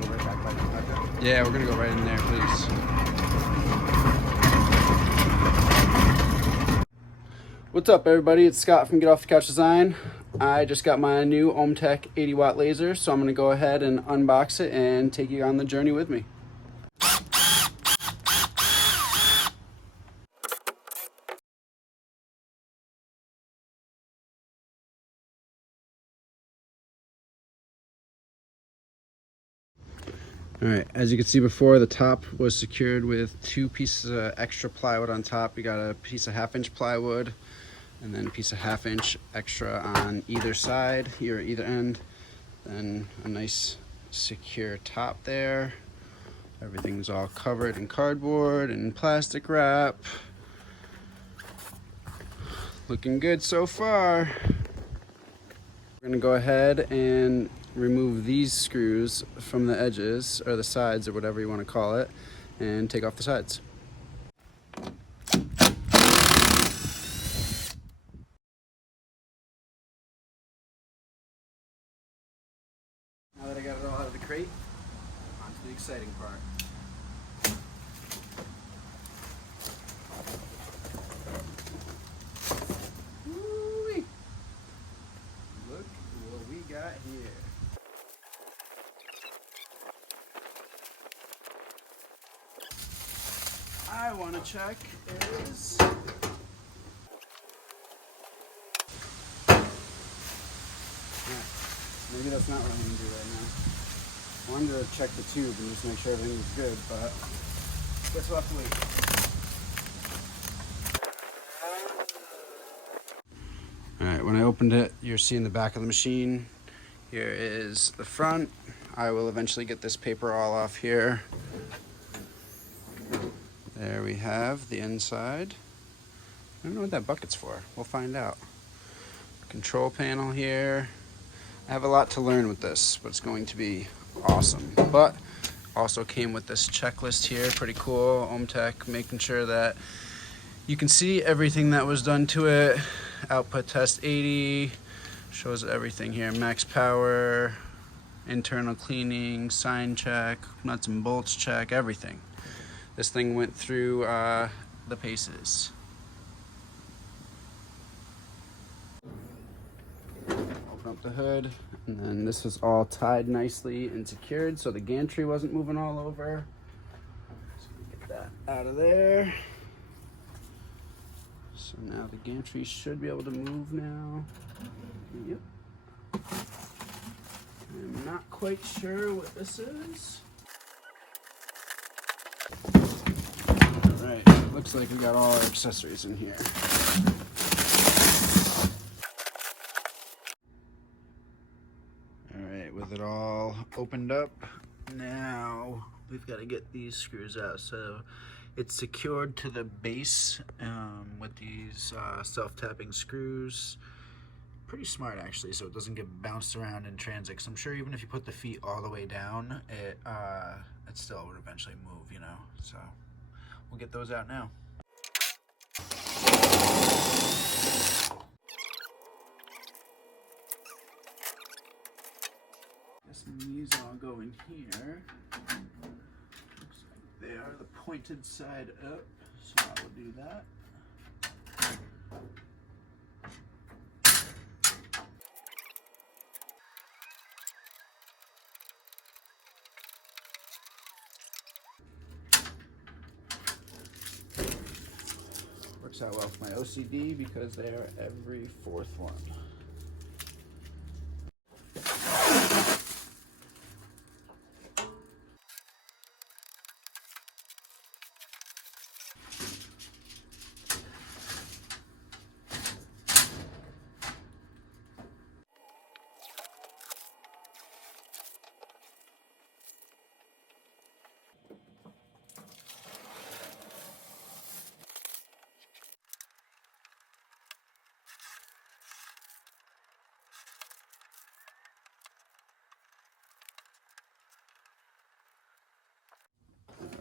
go right back by the project? Yeah, we're gonna go right in there, please. What's up, everybody? It's Scott from Get Off the Couch Design. I just got my new OMTech 80-watt laser, so I'm gonna go ahead and unbox it and take you on the journey with me. Alright, as you can see before, the top was secured with 2 pieces of extra plywood on top. You got a piece of 1/2-inch plywood and then a piece of 1/2-inch extra on either side, here at either end. Then a nice secure top there. Everything's all covered in cardboard and plastic wrap. Looking good so far. We're gonna go ahead and remove these screws from the edges, or the sides, or whatever you want to call it, and take off the sides. Now that I got it all out of the crate, on to the exciting part. Woo-wee. Look what we got here. I want to check is maybe that's not what I'm going to do right now. I wanted to check the tube and just make sure everything was good, but guess we'll have to wait. Alright, when I opened it, you're seeing the back of the machine. Here is the front. I will eventually get this paper all off here. There we have the inside. I don't know what that bucket's for. We'll find out. Control panel here. I have a lot to learn with this, but it's going to be awesome. But also came with this checklist here, pretty cool. OMTech, making sure that you can see everything that was done to it. Output test 80, shows everything here. Max power, internal cleaning, sign check, nuts and bolts check, everything. This thing went through the paces. Open up the hood, and then this was all tied nicely and secured so the gantry wasn't moving all over. So get that out of there. So now the gantry should be able to move now. Yep. I'm not quite sure what this is. Alright, looks like we got all our accessories in here. Alright, with it all opened up, now we've got to get these screws out. So it's secured to the base with these self-tapping screws. Pretty smart actually, so it doesn't get bounced around in transit. Because I'm sure even if you put the feet all the way down, it still would eventually move, you know. So we'll get those out now. Guess these all go in here. Looks like they are the pointed side up, so I will do that. Works out well for my OCD because they are every 4th one.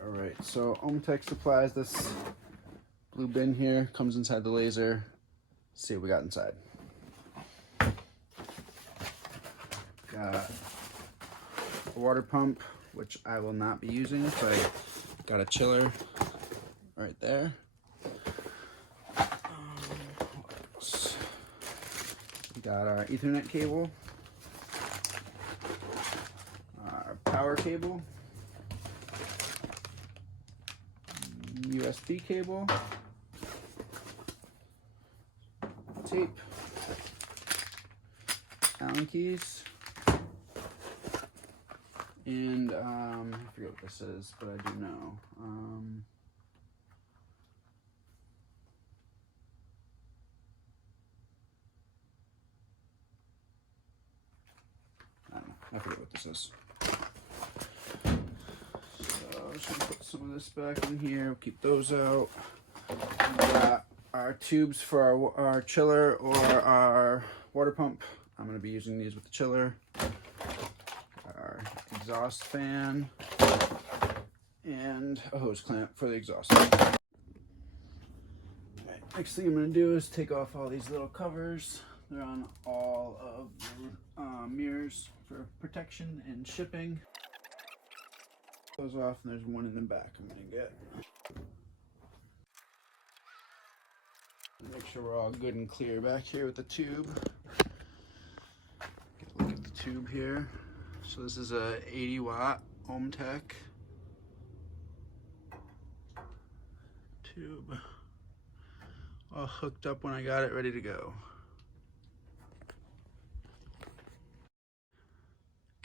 Alright, so OMTech supplies this blue bin here, comes inside the laser. Let's see what we got inside. Got a water pump, which I will not be using, but I got a chiller right there. What else? We got our Ethernet cable, our power cable, USB cable, tape, Allen keys, and I forget what this is, but I do know. I don't know. I forget what this is. So I'm just gonna put some of this back in here. We'll keep those out. We got our tubes for our chiller or our water pump. I'm going to be using these with the chiller. Our exhaust fan and a hose clamp for the exhaust. Right, next thing I'm going to do is take off all these little covers. They're on all of the mirrors for protection and shipping. Those off, and there's one in the back I'm going to get. Make sure we're all good and clear back here with the tube. Get a look at the tube here. So this is a 80 watt OMTech tube. All hooked up when I got it ready to go.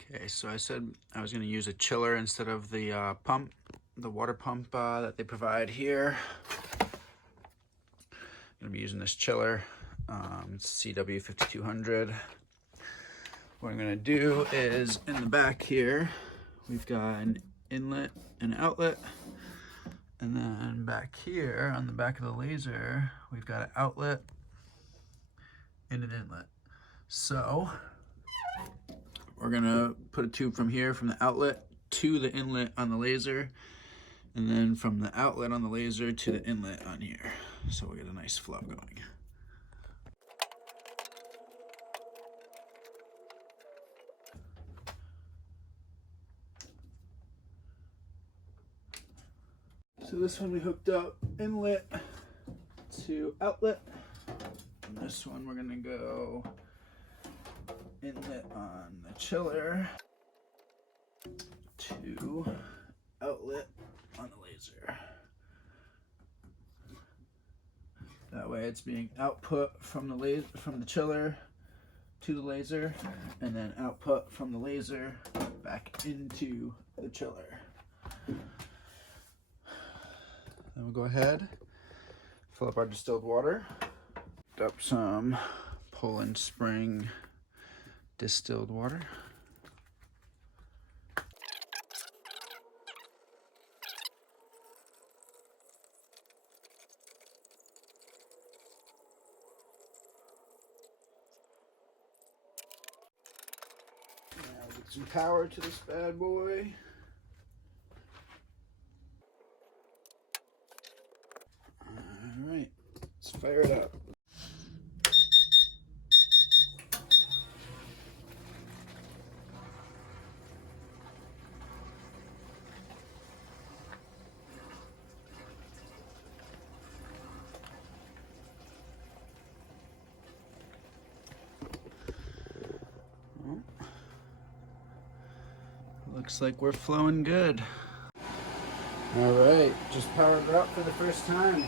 Okay, so I said I was going to use a chiller instead of the pump, the water pump that they provide here. I'm going to be using this chiller. It's CW5200. What I'm going to do is in the back here, we've got an inlet and outlet. And then back here on the back of the laser, we've got an outlet and an inlet. So we're going to put a tube from here, from the outlet to the inlet on the laser, and then from the outlet on the laser to the inlet on here. So we'll get a nice flow going. So this one we hooked up inlet to outlet. And this one we're gonna go inlet on the chiller to outlet on the laser. That way it's being output from the chiller to the laser, and then output from the laser back into the chiller. Then we'll go ahead, fill up our distilled water. Put up some Poland Spring distilled water. Some power to this bad boy. All right, let's fire it up. Looks like we're flowing good. All right, just powered it up for the first time.